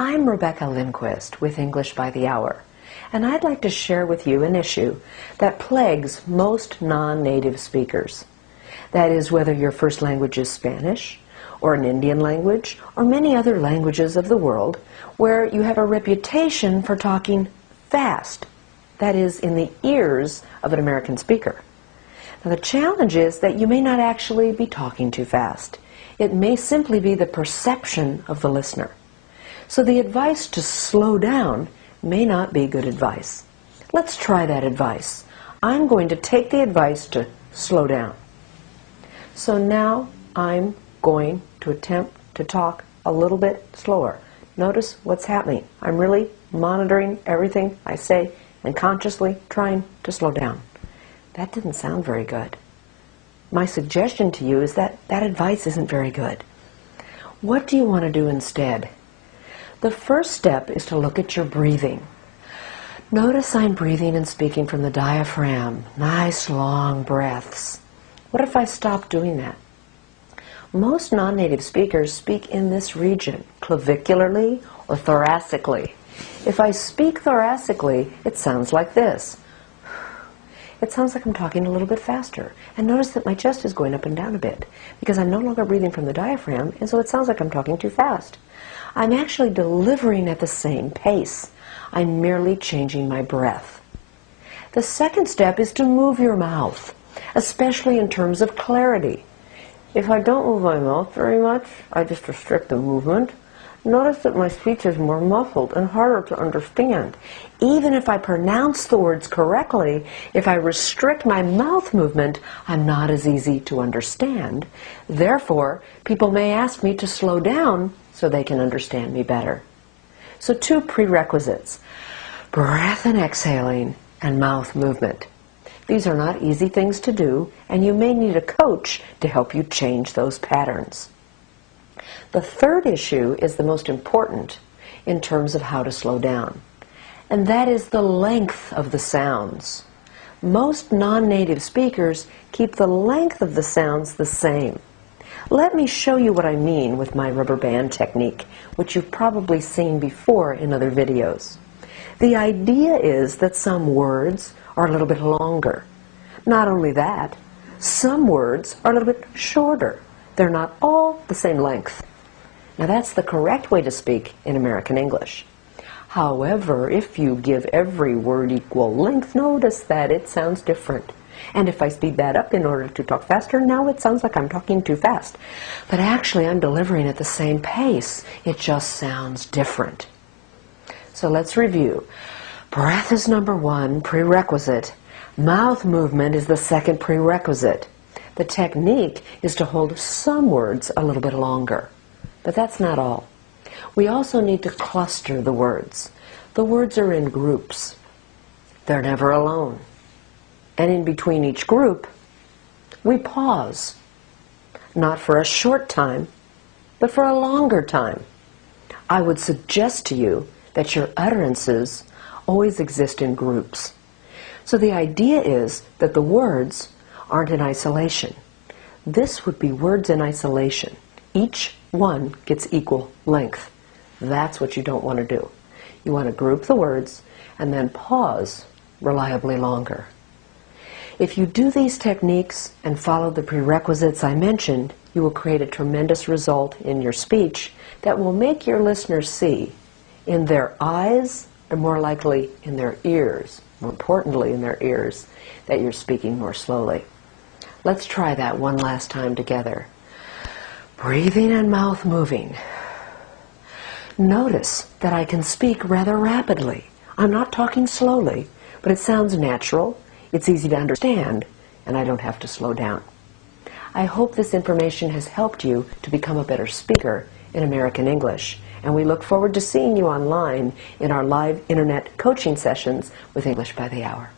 I'm Rebecca Lindquist with English by the Hour, and I'd like to share with you an issue that plagues most non-native speakers. That is, whether your first language is Spanish, or an Indian language, or many other languages of the world, where you have a reputation for talking fast. That is, in the ears of an American speaker. Now, the challenge is that you may not actually be talking too fast. It may simply be the perception of the listener. So the advice to slow down may not be good advice. Let's try that advice. I'm going to take the advice to slow down. So now I'm going to attempt to talk a little bit slower. Notice what's happening. I'm really monitoring everything I say and consciously trying to slow down. That didn't sound very good. My suggestion to you is that that advice isn't very good. What do you want to do instead? The first step is to look at your breathing. Notice I'm breathing and speaking from the diaphragm. Nice long breaths. What if I stop doing that? Most non-native speakers speak in this region, clavicularly or thoracically. If I speak thoracically, it sounds like this. It sounds like I'm talking a little bit faster. And notice that my chest is going up and down a bit because I'm no longer breathing from the diaphragm, and so it sounds like I'm talking too fast. I'm actually delivering at the same pace. I'm merely changing my breath. The second step is to move your mouth, especially in terms of clarity. If I don't move my mouth very much, I just restrict the movement. Notice that my speech is more muffled and harder to understand. Even if I pronounce the words correctly, if I restrict my mouth movement, I'm not as easy to understand. Therefore, people may ask me to slow down so they can understand me better. So 2 prerequisites: breath and exhaling, and mouth movement. These are not easy things to do, and you may need a coach to help you change those patterns. The third issue is the most important in terms of how to slow down, and that is the length of the sounds. Most non-native speakers keep the length of the sounds the same. Let me show you what I mean with my rubber band technique, which you've probably seen before in other videos. The idea is that some words are a little bit longer. Not only that, some words are a little bit shorter. They're not all the same length. Now that's the correct way to speak in American English. However, if you give every word equal length, notice that it sounds different. And if I speed that up in order to talk faster, now it sounds like I'm talking too fast. But actually I'm delivering at the same pace. It just sounds different. So let's review. Breath is number 1 prerequisite. Mouth movement is the second prerequisite. The technique is to hold some words a little bit longer. But that's not all. We also need to cluster the words. The words are in groups. They're never alone. And in between each group, we pause. Not for a short time, but for a longer time. I would suggest to you that your utterances always exist in groups. So the idea is that the words aren't in isolation. This would be words in isolation. Each one gets equal length. That's what you don't want to do. You want to group the words and then pause reliably longer. If you do these techniques and follow the prerequisites I mentioned, you will create a tremendous result in your speech that will make your listeners see in their eyes, or more likely in their ears, more importantly in their ears, that you're speaking more slowly. Let's try that one last time together. Breathing and mouth moving. Notice that I can speak rather rapidly. I'm not talking slowly, but it sounds natural, it's easy to understand, and I don't have to slow down. I hope this information has helped you to become a better speaker in American English, and we look forward to seeing you online in our live internet coaching sessions with English by the Hour.